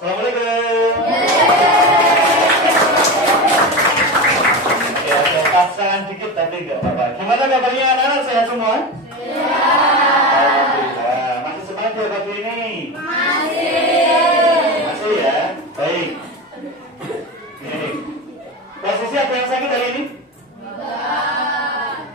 Assalamualaikum. Ya, saya paksakan dikit tapi nggak apa-apa. Gimana kabarnya anak-anak, sehat semua? Alhamdulillah. Masih semangat ya pagi ini? Masih ya? Baik. Nih. Posisi ada yang sakit hari ini?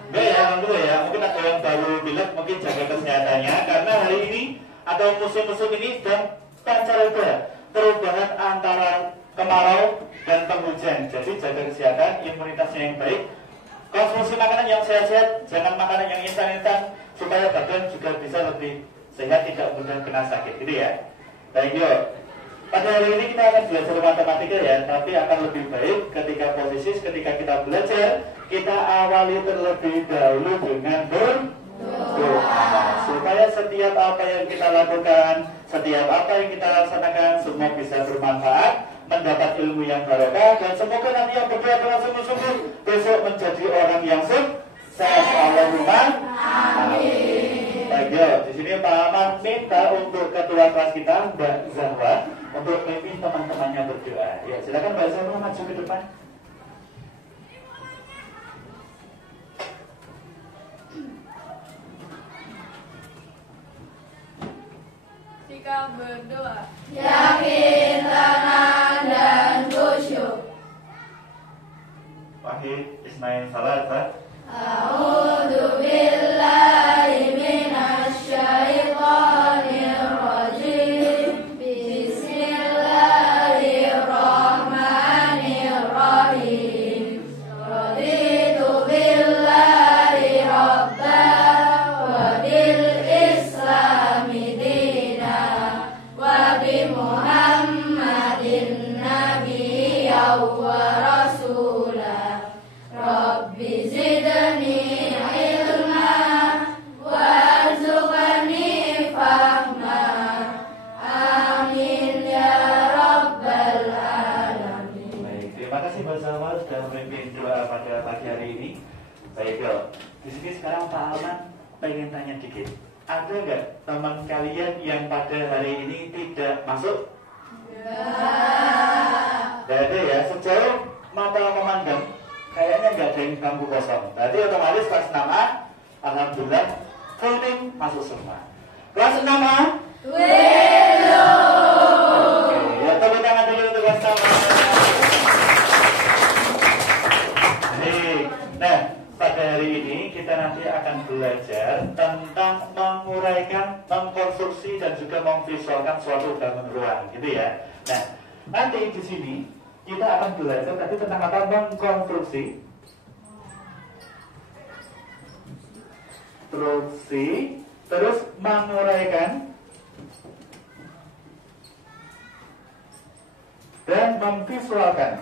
Enggak ya, alhamdulillah ya. Mungkin ada yang baru bilang, mungkin jaga kesehatannya. Karena hari ini atau musim-musim ini sedang pancaroba, perubahan antara kemarau dan penghujan. Jadi jaga kesehatan, imunitasnya yang baik, konsumsi makanan yang sehat-sehat, jangan makanan yang instan-instan, supaya badan juga bisa lebih sehat, tidak mudah kena sakit, gitu ya. Baik, yuk. Pada hari ini kita akan belajar matematika ya, tapi akan lebih baik ketika kita belajar, kita awali terlebih dahulu dengan berdoa, supaya setiap apa yang kita lakukan, setiap apa yang kita laksanakan, semua bisa bermanfaat, mendapat ilmu yang barokah, dan semoga nanti yang berdoa dengan sungguh-sungguh besok menjadi orang yang sukses. Allahumma amin. Baik, di sini Pak Aman minta untuk ketua kelas kita Mbak Zahwa untuk memimpin teman-temannya berdoa. Ya, silakan Mbak Zahwa maju ke depan. Sikap berdoa. Yakin, tenang, dan khusyuk. Wahid Ismail Salata. A'udzu billahi minasy syaithanir rajim. Bismillahirrahmanirrahim. Raditu billahi rabban wa bil islami dinan wa bi Muhammadin nabiyyan wa rasulah. Rabbi zidni ilma warzuqni fahma. Amin ya rabbal alamin. Baik, terima kasih Mbak Zahwa sudah memimpin doa pada pagi hari ini. Baik, yuk. Di sini sekarang Pak Alman pengen tanya dikit. Ada nggak teman kalian yang pada hari ini tidak masuk? Tidak ada ya. Sejauh mata memandang, kayaknya nggak ada yang bangku kosong. Berarti otomatis kelas 6A, alhamdulillah, full team masuk semua. Kelas 6A? Oke, ya tepuk tangan dulu untuk kelas 6A. Baik. Nah, pada hari ini kita nanti akan belajar tentang menguraikan, mengkonstruksi dan juga memvisualkan suatu bangun ruang, gitu ya. Nah, nanti di sini kita akan belajar tadi tentang apa? Mengkonstruksi, terus menguraikan dan memvisualkan.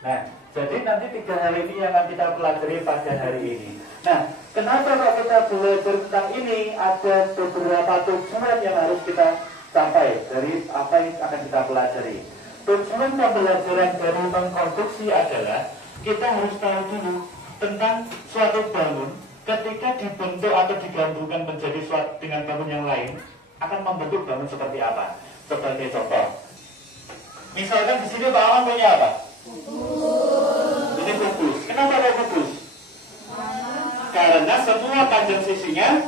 Nah, jadi nanti 3 hari ini yang akan kita pelajari pada hari ini. Nah, kenapa kalau kita belajar tentang ini, ada beberapa tujuan yang harus kita capai dari apa yang akan kita pelajari. Tujuan pembelajaran dari mengkonstruksi adalah kita harus tahu dulu tentang suatu bangun ketika dibentuk atau digabungkan menjadi suatu dengan bangun yang lain akan membentuk bangun seperti apa. Sebagai contoh, misalkan di sini Pak Aman punya apa? Ini kubus. Kenapa kok kubus? Karena semua panjang sisinya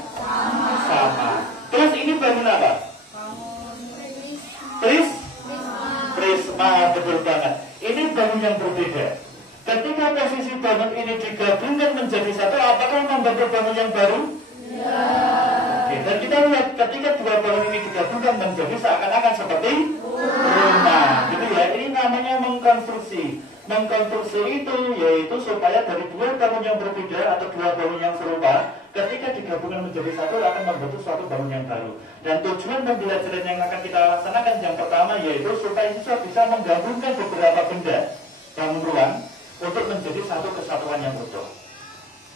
sama. Terus ini bangun apa? Prisma, betul banget. Ini bangun yang berbeda. Ketika posisi bangun ini digabungkan menjadi satu, apakah membentuk bangun yang baru? Ya. Oke, dan kita lihat ketika dua bangun ini digabungkan menjadi seakan-akan seperti rumah, gitu ya. Ini namanya mengkonstruksi. Mengkonstruksi itu yaitu supaya dari dua bangun yang berbeda atau dua bangun yang serupa, ketika digabungkan menjadi satu akan membentuk suatu bangun yang baru. Dan tujuan pembelajaran yang akan kita laksanakan yang pertama yaitu supaya siswa bisa menggabungkan beberapa benda bangun ruang untuk menjadi satu kesatuan yang utuh.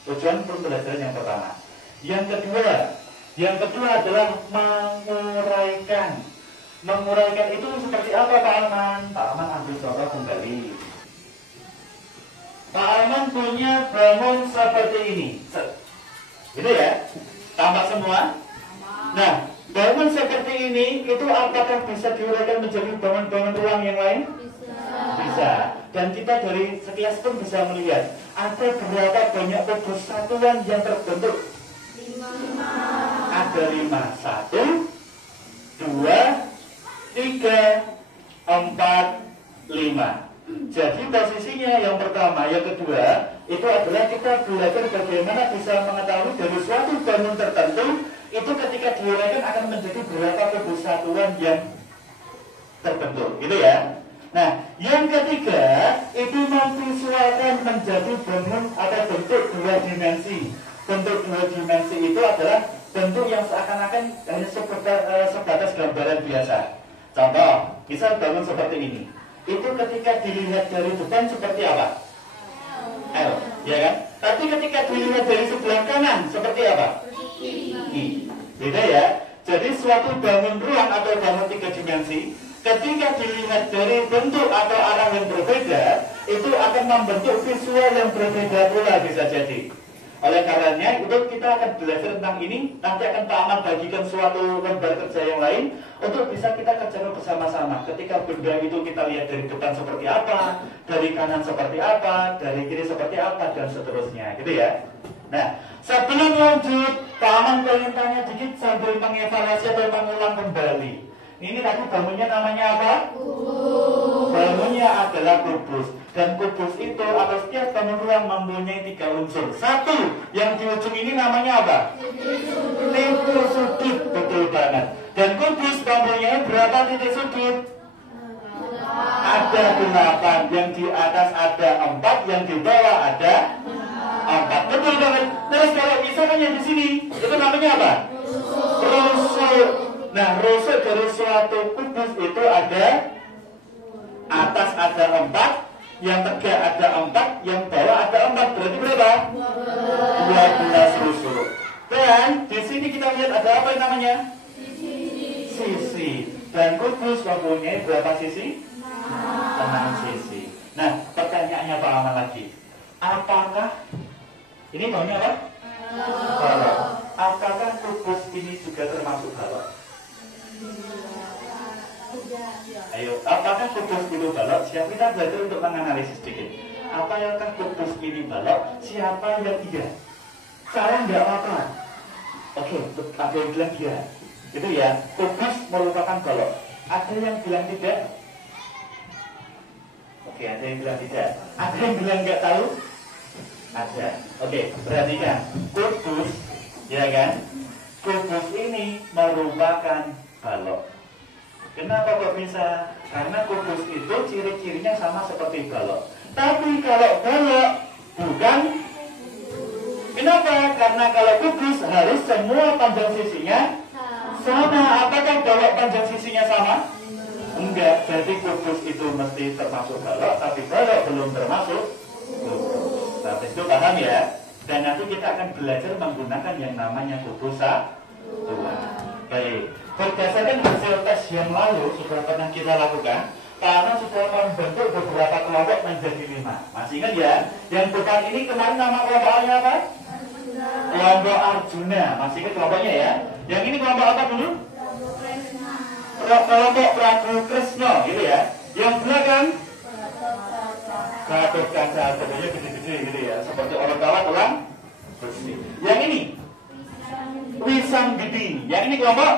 Tujuan pembelajaran yang pertama. Yang kedua adalah menguraikan. Menguraikan itu seperti apa Pak Alman? Pak Alman ambil contoh kembali. Pak Alman punya bangun seperti ini. Gitu ya? Tampak semua? Nah, bangun seperti ini itu apakah bisa diuraikan menjadi bangun-bangun ruang yang lain? Bisa. Dan kita dari sekilas pun bisa melihat ada berapa banyak kubus satuan yang terbentuk? 5. Ada 5. 1, 2, 3, 4, 5. Jadi posisinya yang pertama, yang kedua itu adalah kita belajar bagaimana bisa mengetahui dari suatu bangun tertentu itu ketika diuraikan akan menjadi berapa kubus satuan yang terbentuk, gitu ya. Nah, yang ketiga itu memvisualkan menjadi bangun atau bentuk 2 dimensi. Bentuk 2 dimensi itu adalah bentuk yang seakan-akan hanya sebatas gambaran biasa. Contoh, misal bangun seperti ini. Itu ketika dilihat dari depan seperti apa? L, ya kan? Tapi ketika dilihat dari sebelah kanan seperti apa? I. Beda ya. Jadi suatu bangun ruang atau bangun 3 dimensi ketika dilihat dari bentuk atau arah yang berbeda itu akan membentuk visual yang berbeda pula bisa jadi. Oleh karenanya itu kita akan belajar tentang ini. Nanti akan Pak Ahmad bagikan suatu lembar kerja yang lain untuk bisa kita kerjakan bersama-sama. Ketika benda itu kita lihat dari depan seperti apa, dari kanan seperti apa, dari kiri seperti apa, dan seterusnya, gitu ya. Nah, sebelum lanjut, Pak Ahmad pengen tanya dikit sambil mengevaluasi atau mengulang kembali. Ini tadi bangunnya namanya apa? Kubus. Bangunnya adalah kubus. Dan kubus itu atau setiap bangun ruang mempunyai 3 unsur. 1, yang di ujung ini namanya apa? Titik sudut. Betul banget. Dan kubus mempunyai berapa titik sudut? Ada 8. Yang di atas ada 4, yang di bawah ada 4. Betul banget. Terus kalau misalkan yang di sini itu namanya apa? Rusuk. Nah, rusuk dari suatu kubus itu ada atas ada 4, yang tegak ada 4, yang bawah ada 4. Berarti berapa? 12 rusuk. Dan di sini kita lihat ada apa yang namanya? Sisi. Dan kubus mempunyai berapa sisi? 6 sisi. Nah, pertanyaannya Pak Ahmad lagi. Apakah ini maunya apa? Balok. Apakah kubus ini juga termasuk balok? Ayo, apakah kubus itu balok? Siapa kita belajar untuk menganalisis sedikit. Apakah kubus ini balok? Siapa yang iya? Salah nggak apa-apa. Oke, ada yang bilang iya. Itu ya, kubus merupakan balok. Ada yang bilang tidak? Oke, ada yang bilang tidak. Ada yang bilang nggak tahu? Ada. Oke, perhatikan. Kubus, ya kan? Kubus ini merupakan balok. Kenapa kok bisa? Karena kubus itu ciri-cirinya sama seperti balok. Tapi kalau balok bukan. Kenapa? Karena kalau kubus harus semua panjang sisinya sama. Apakah balok panjang sisinya sama? Enggak. Jadi kubus itu mesti termasuk balok, tapi balok belum termasuk kubus. Tapi itu paham ya? Dan nanti kita akan belajar menggunakan yang namanya kubus satuan. Baik, berdasarkan hasil tes yang lalu sudah pernah kita lakukan, karena sudah membentuk beberapa kelompok menjadi 5. Masih ingat ya? Yang depan ini kemarin nama kelompoknya apa? Kelompok Arjuna. Masih ingat kelompoknya ya? Yang ini kelompok apa dulu? Kelompok Prabu Kresna, gitu ya? Yang belakang? Gatot Kaca, tentunya gede-gede gitu ya, seperti orang kawat orang bersih. Yang ini? Wisang Gedi. Yang ini kelompok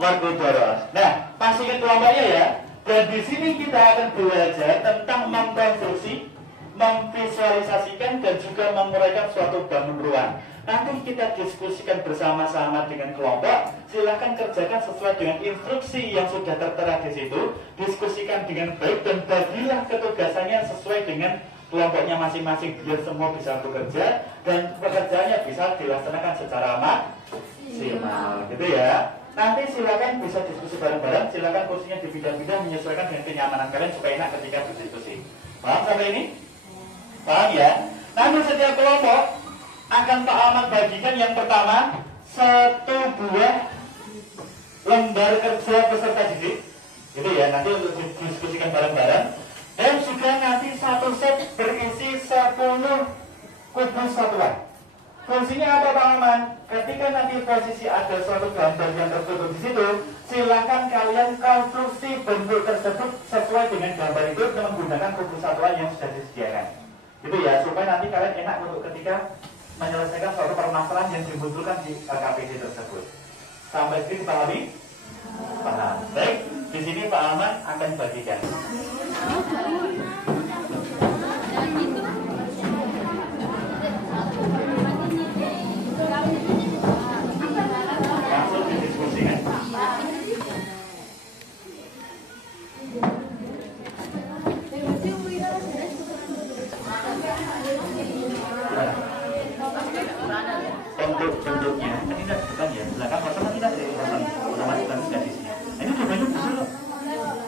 Wargodara. Nah, masih ingat kelompoknya ya. Dan di sini kita akan belajar tentang mengkonstruksi, memvisualisasikan dan juga menguraikan suatu bangun ruang. Nanti kita diskusikan bersama-sama dengan kelompok. Silahkan kerjakan sesuai dengan instruksi yang sudah tertera di situ. Diskusikan dengan baik dan bagilah ketugasannya sesuai dengan kelompoknya masing-masing biar semua bisa bekerja dan pekerjaannya bisa dilaksanakan secara maksimal, gitu ya. Nanti silakan bisa diskusi bareng-bareng, silakan kursinya dipindah-pindah menyesuaikan dengan kenyamanan kalian supaya enak ketika berdiskusi. Paham sampai ini? Paham ya? Nanti setiap kelompok akan Pak Ahmad bagikan yang pertama 1 buah lembar kerja peserta didik, gitu ya. Nanti untuk didiskusikan bareng-bareng. Dan juga nanti 1 set berisi 10 kubus satuan. Fungsinya apa Pak Aman? Ketika nanti posisi ada suatu gambar yang tertutup di situ, silakan kalian konstruksi bentuk tersebut sesuai dengan gambar itu dengan menggunakan kubu satuan yang sudah disediakan. Itu ya, supaya nanti kalian enak untuk ketika menyelesaikan suatu permasalahan yang dimunculkan di KPD tersebut. Sampai sini dipahami? Paham. Baik, di sini Pak Aman akan bagikan. Langsung didiskusikan. Untuk bentuknya, ini tidak bukan ya, belakang kosong tidak ada kosong, otomatis nanti tidak di sini. Ini udah banyak besar loh.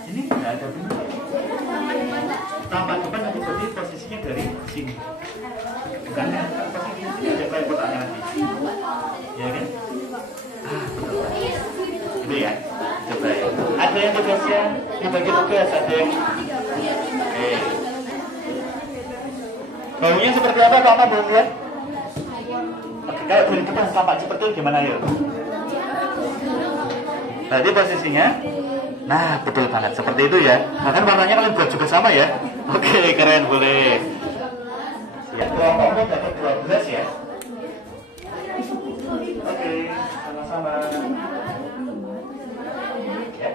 Ini tidak ada bentuk. Tampak depan nanti berarti posisinya dari sini. Bukan ya, posisi ini ada kayak kotaknya nanti. Ya kan? Betul. Itu ya. Coba ya. Ada yang tugasnya dibagi tugas, ada yang. Oke. Baunya seperti apa Pak Aman belum lihat? Kalau dari depan tampak seperti itu gimana yuk? Berarti posisinya, nah betul banget seperti itu ya. Nah kan warnanya kalian buat juga sama ya. Oke, keren, boleh. Ya, kelompoknya dapat 12 ya. Oke, sama-sama. Ya.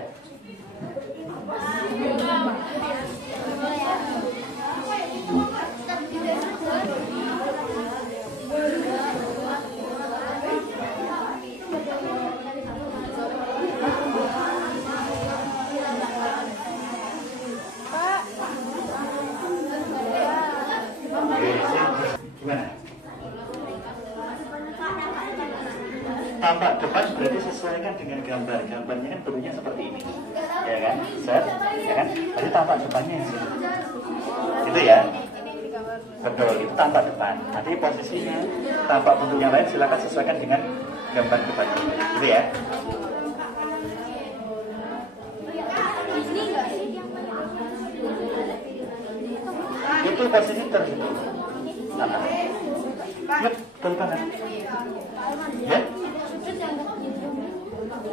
Gimana? Tampak depan berarti sesuaikan dengan gambar. Gambarnya kan bentuknya seperti ini, ya kan? Set, ya kan? Berarti tampak depannya yang sini. Itu ya? Betul, itu tampak depan. Nanti posisinya tampak bentuk yang lain silakan sesuaikan dengan gambar depannya. Itu ya? Itu posisi terhitung. Ya, betul banget. Ya?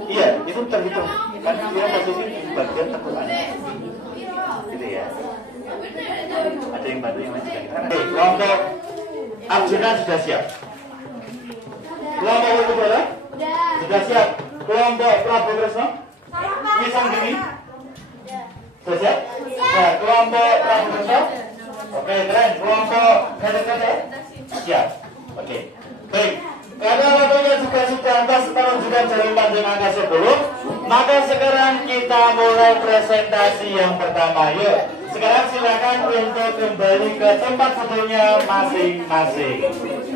Iya, itu terhitung. Kan dia posisi di bagian tekukannya. Gitu ya. Ada yang bantu yang lain juga. Kelompok Arjuna sudah siap. Kelompok Wibudara sudah siap. Kelompok Prabu Kresna Wisang Gini sudah siap. Nah, kelompok Prabu Kresna. Oke, keren. Kelompok Kade-Kade siap. Oke, baik. Karena waktunya juga sudah atas menunjukkan jarum panjang angka 10, maka sekarang kita mulai presentasi yang pertama. Yuk, sekarang silakan untuk kembali ke tempat duduknya masing-masing.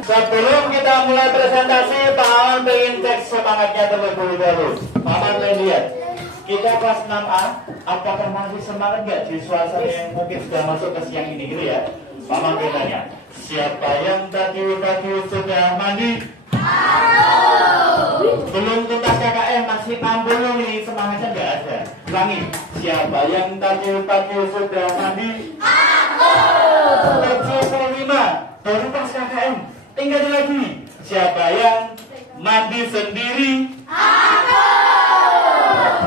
Sebelum kita mulai presentasi, Pak Aman pengen cek semangatnya terlebih dahulu. Pak Aman pengen lihat, kita kelas 6A, apakah masih semangat nggak di suasana yang mungkin sudah masuk ke siang ini gitu ya? Pak Aman pengen tanya, siapa yang tadi sudah mandi? Belum tuntas KKM, masih pambulung nih, semangatnya nggak ada. Ulangi, siapa yang tadi sudah mandi? Aku. 75, baru pas KKM. Tinggal lagi, siapa yang mandi sendiri? Aku.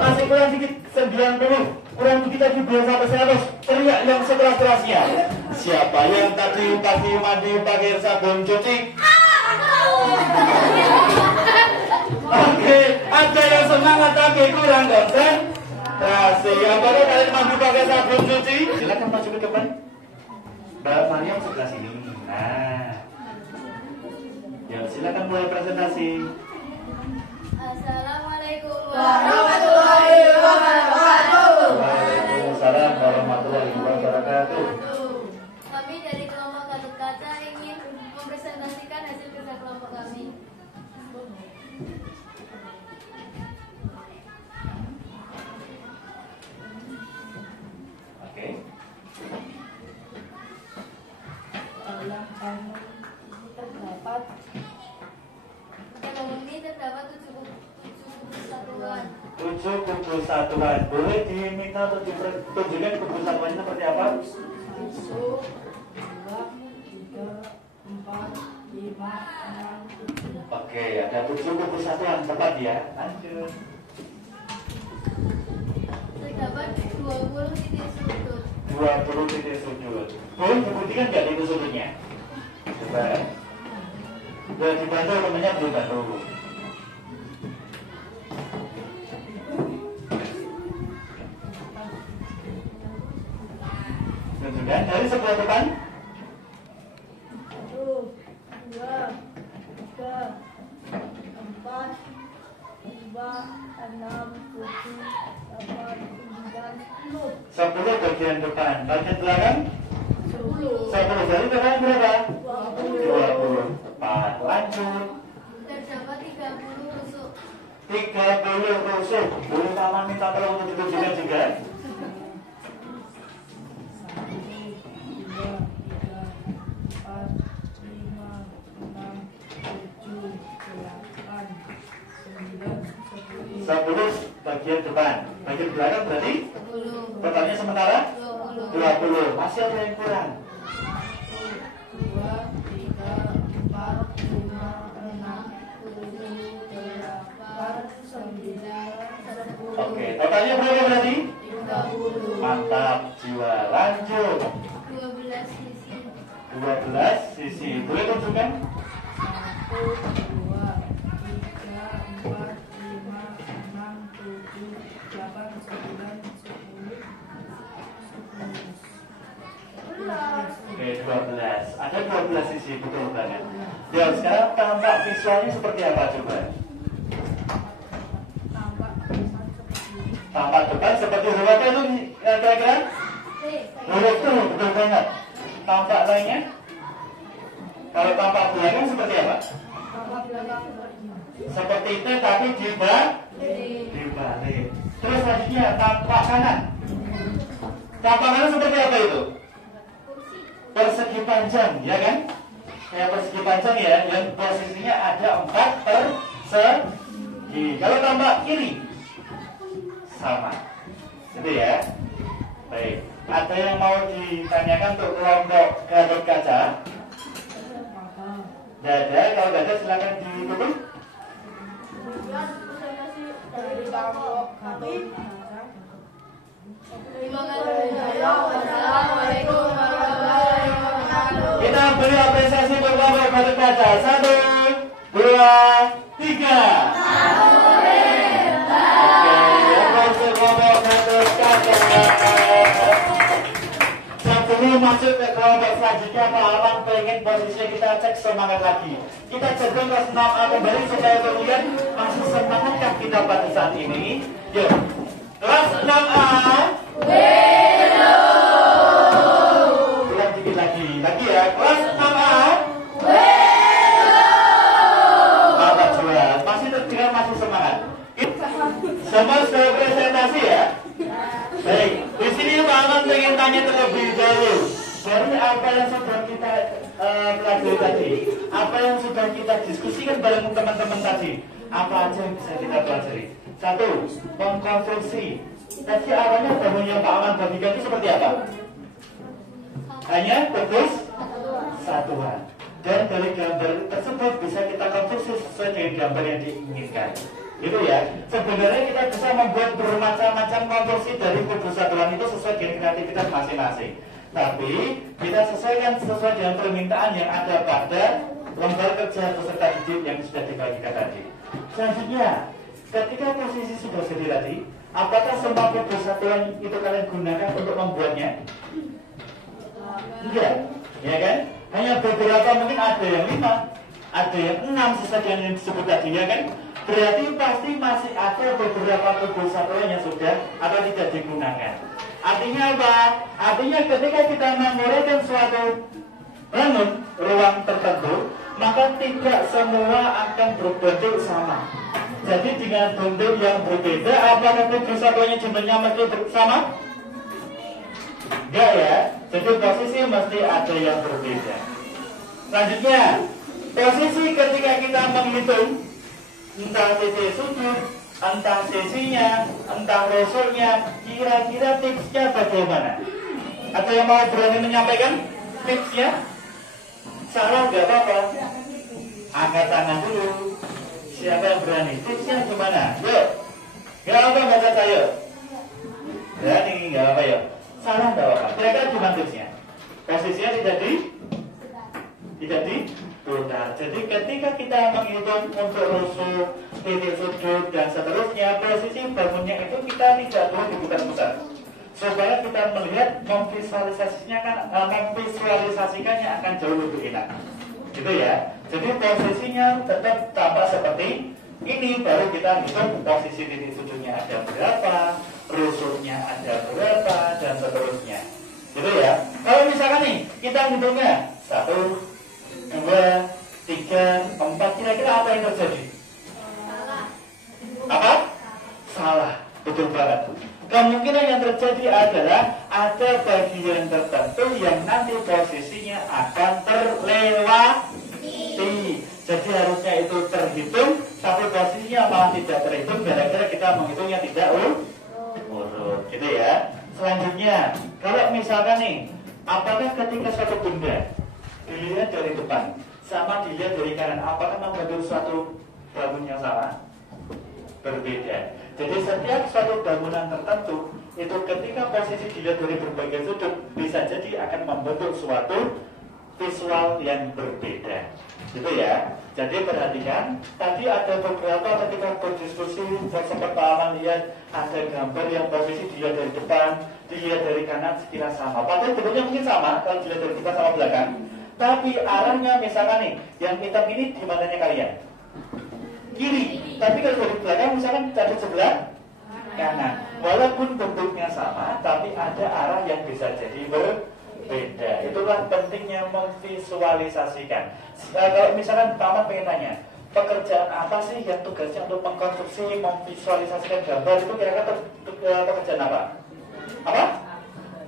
Masih kurang dikit, 90. Kurang dikit lagi 200 teriak yang sekeras-kerasnya. Siapa yang tadi mandi pakai sabun cuci? Oke, ada yang semangat tapi kurang konsentrasi. Yang baru kalian mandi pakai sabun cuci, silakan maju ke depan. Mbak Mariam sebelah sini. Nah, ya silakan mulai presentasi. Assalamualaikum warahmatullahi wabarakatuh. Waalaikumsalam warahmatullahi wabarakatuh. Kami dari kelompok Gatot Kaca ingin mempresentasikan hasil kerja kelompok kami. Oke. Terdapat 7 satuan. 7 kubu satuan. Boleh diminta untuk ditunjukkan kubu satuannya seperti apa? 1, 2, 3, 4, 5, Oke, ada 7 kubus satuan, tepat ya. Lanjut. Terdapat 20 titik sudut. 20 titik sudut. Boleh dibuktikan nggak titik sudutnya? Coba. Boleh dibantu temennya, boleh bantu. Tunjukkan dari sebelah depan. 1, 2, 3, 4, 5, 6, 7, 8, 9, 10. 10 bagian depan. Bagian belakang? 10. 10. Dari belakang berapa? 20. 20. Tepat. Lanjut. Terdapat 30 rusuk. 30 rusuk. Boleh Taman minta tolong untuk ditunjukkan juga? 10 bagian depan. Bagian belakang berarti 10. totalnya sementara 20. 20. Masih ada yang kurang. 1, 2, 3, 4, 5, 6, 7, 8, 9, 10. Oke, totalnya berapa berarti? 30. Mantap, jiwa. Lanjut. 12 sisi. 12 sisi. Boleh tunjukkan? 1, 2, 3, 4, 5, 6, 7, 8, 9, 10, 11. Oke, 12. Ada 12 sisi, betul banget. Ya, sekarang tampak visualnya seperti apa coba? Tampak depan seperti huruf apa itu kira-kira? Huruf itu, betul banget. Tampak lainnya? Kalau tampak belakang seperti apa? Seperti itu tapi dibalik. Terus selanjutnya tampak kanan. Tampak kanan seperti apa itu? Persegi panjang, ya kan? Kayak persegi panjang ya, dan posisinya ada 4 persegi. Kalau tampak kiri, sama. Gitu ya. Baik. Ada yang mau ditanyakan untuk kelompok Gatot Kaca? Dada, kalau dada silakan ditutup. Terima kasih. Wassalamualaikum warahmatullahi wabarakatuh. Kita beri apresiasi untuk kelompok Gatot Kaca. 1, 2, 3. Oke, untuk kelompok Gatot Kaca. Sebelum masuk ke kelompok selanjutnya, Pak Alman pengen posisinya kita cek semangat lagi. Kita coba kelas 6A kembali supaya kemudian masih semangatkah kita pada saat ini? Yuk, kelas 6A. Ulang dikit lagi ya. Kelas 6A. Mantap juara. Masih terdengar, masih semangat. Semua sudah presentasi ya. Baik, di sini Pak Alman pengen tanya terlebih dahulu dari apa yang sudah kita pelajari tadi, apa yang sudah kita diskusikan bareng teman-teman tadi, apa aja yang bisa kita pelajari? 1, mengkonstruksi. Tadi awalnya bangunnya Pak Alman bagikan itu seperti apa? Hanya kubus satuan. Dan dari gambar tersebut bisa kita konstruksi sesuai dengan gambar yang diinginkan. Gitu ya. Sebenarnya kita bisa membuat bermacam-macam konstruksi dari kubus satuan itu sesuai dengan kreativitas masing-masing. Tapi kita sesuaikan sesuai dengan permintaan yang ada pada lembar kerja peserta didik yang sudah dibagikan tadi. Selanjutnya, ketika posisi sudah jadi tadi, apakah semua kubus satuan itu kalian gunakan untuk membuatnya? Enggak, ya kan? Hanya beberapa, mungkin ada yang 5, ada yang 6 sesuai dengan yang disebut tadi, ya kan? Berarti pasti masih ada beberapa kubus satuan yang sudah atau tidak digunakan. Artinya apa? Artinya ketika kita menguraikan suatu ruang tertentu, maka tidak semua akan berbentuk sama. Jadi dengan bentuk yang berbeda, apakah kubus satuannya jumlahnya mesti sama? Enggak ya. Jadi posisi mesti ada yang berbeda. Selanjutnya, posisi ketika kita menghitung entah titik sudut, entah sisinya, entah rosolnya, kira-kira tipsnya bagaimana? Ada yang mau berani menyampaikan tipsnya? Salah nggak apa-apa. Angkat tangan dulu. Siapa yang berani? Tipsnya gimana? Yuk. Gak apa baca saya. Berani, gak apa ya. Salah gak apa. Kira-kira gimana tipsnya? Posisinya tidak diputar. Jadi ketika kita menghitung untuk rusuh, titik sudut dan seterusnya, posisi bangunnya itu kita tidak perlu diputar-putar. Supaya kita melihat memvisualisasikannya akan jauh lebih enak. Gitu ya. Jadi posisinya tetap tampak seperti ini, baru kita hitung posisi titik sudutnya ada berapa, rusuhnya ada berapa, dan seterusnya. Gitu ya. Kalau misalkan nih, kita hitungnya 1, 2, 3, 4, kira-kira apa yang terjadi? Salah. Apa? Salah. Betul banget. Kemungkinan yang terjadi adalah ada bagian tertentu yang nanti posisinya akan terlewati. Jadi harusnya itu terhitung, tapi posisinya malah tidak terhitung, gara-gara kita menghitungnya tidak urut. Gitu ya. Selanjutnya, kalau misalkan nih, apakah ketika suatu benda dilihat dari depan sama dilihat dari kanan, apakah membentuk suatu bangun yang sama? Berbeda. Jadi setiap suatu bangunan tertentu itu ketika posisi dilihat dari berbagai sudut bisa jadi akan membentuk suatu visual yang berbeda. Gitu ya. Jadi perhatikan, tadi ada beberapa ketika berdiskusi sempat Pak Aman lihat ada gambar yang posisi dilihat dari depan, dilihat dari kanan sekilas sama. Padahal bentuknya mungkin sama kalau dilihat dari depan sama belakang. Tapi arahnya misalkan nih, yang hitam ini di mananya kalian? Kiri. Tapi kalau dari belakang misalkan dari sebelah kanan. Walaupun bentuknya sama, tapi ada arah yang bisa jadi berbeda. Itulah pentingnya memvisualisasikan. Kalau misalkan Taman pengen tanya, pekerjaan apa sih yang tugasnya untuk mengkonstruksi, memvisualisasikan gambar itu kira-kira pekerjaan apa? Apa?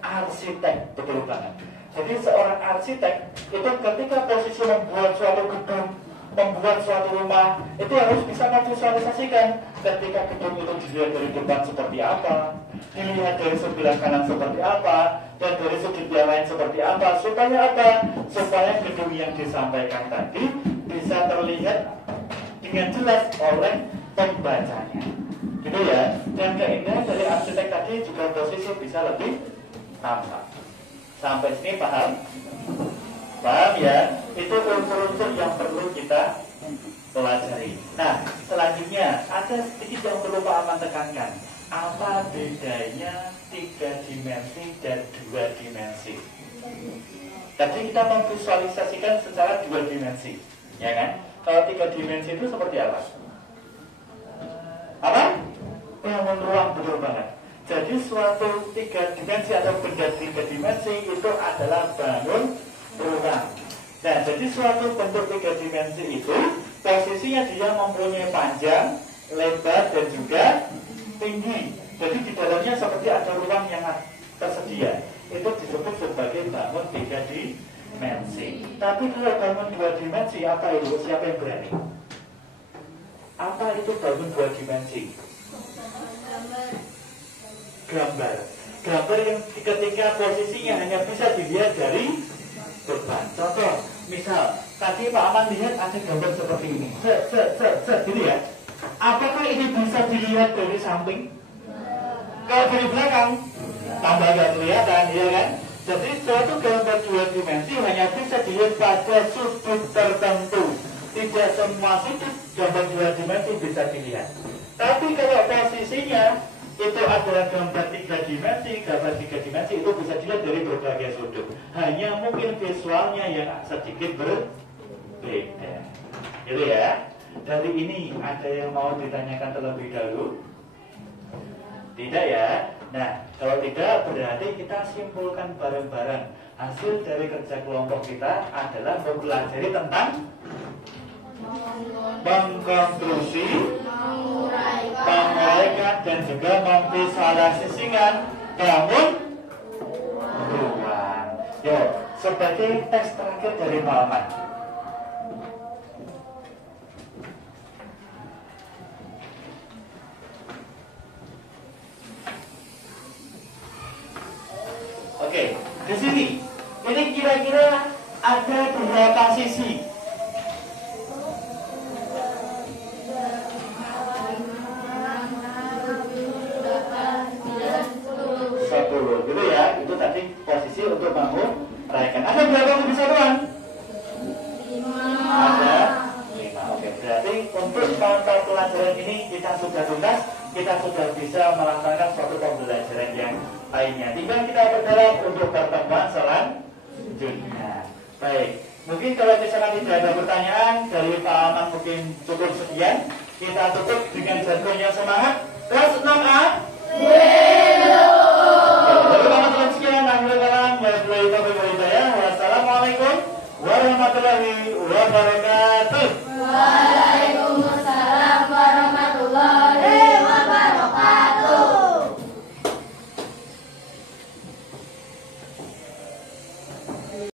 Arsitek, betul banget. Jadi seorang arsitek itu ketika posisi membuat suatu gedung, membuat suatu rumah, itu harus bisa memvisualisasikan ketika gedung itu dilihat dari depan seperti apa, dilihat dari sebelah kanan seperti apa, dan dari sudut yang lain seperti apa. Supaya apa? Supaya gedung yang disampaikan tadi bisa terlihat dengan jelas oleh pembacanya. Gitu ya. Dan keindahan dari arsitek tadi juga posisi bisa lebih tampak. Sampai sini paham? Paham ya? Itu unsur-unsur yang perlu kita pelajari. Nah, selanjutnya ada sedikit yang perlu Pak Aman tekankan. Apa bedanya 3 dimensi dan 2 dimensi? Tadi kita memvisualisasikan secara 2 dimensi, ya kan? Kalau 3 dimensi itu seperti apa? Apa? Bangun ruang, betul banget. Jadi suatu 3 dimensi atau benda 3 dimensi itu adalah bangun ruang. Nah, jadi suatu bentuk 3 dimensi itu posisinya dia mempunyai panjang, lebar, dan juga tinggi. Jadi di dalamnya seperti ada ruang yang tersedia. Itu disebut sebagai bangun 3 dimensi. Tapi kalau bangun 2 dimensi, apa itu? Siapa yang berani? Apa itu bangun 2 dimensi? Gambar. Gambar yang ketika posisinya hanya bisa dilihat dari depan. Contoh, misal tadi Pak Aman lihat ada gambar seperti ini, gitu ya. Apakah ini bisa dilihat dari samping? Kalau dari belakang, tambah gak kelihatan, ya kan? Jadi suatu gambar 2 dimensi hanya bisa dilihat pada sudut tertentu. Tidak semua sudut gambar 2 dimensi bisa dilihat. Tapi kalau posisinya itu adalah gambar 3 dimensi, gambar 3 dimensi itu bisa dilihat dari berbagai sudut. Hanya mungkin visualnya yang sedikit berbeda. Gitu ya. Dari ini ada yang mau ditanyakan terlebih dahulu? Tidak ya? Nah, kalau tidak berarti kita simpulkan bareng-bareng. Hasil dari kerja kelompok kita adalah mempelajari tentang mengkonstruksi, menguraikan, dan juga memvisualisasikan bangun ruang. Yo, sebagai teks terakhir dari Muhammad. Oke, di sini ini kira-kira ada berapa sisi? untuk mata pelajaran ini kita sudah tuntas, kita sudah bisa melaksanakan suatu pembelajaran yang lainnya. Tinggal kita berharap untuk pertemuan selanjutnya. Baik, mungkin kalau misalkan tidak ada pertanyaan dari Pak Aman mungkin cukup sekian. Kita tutup dengan jargonnya semangat. Kelas 6A. Teman-teman sekian, wassalamualaikum warahmatullahi wabarakatuh. Waalaikumsalam.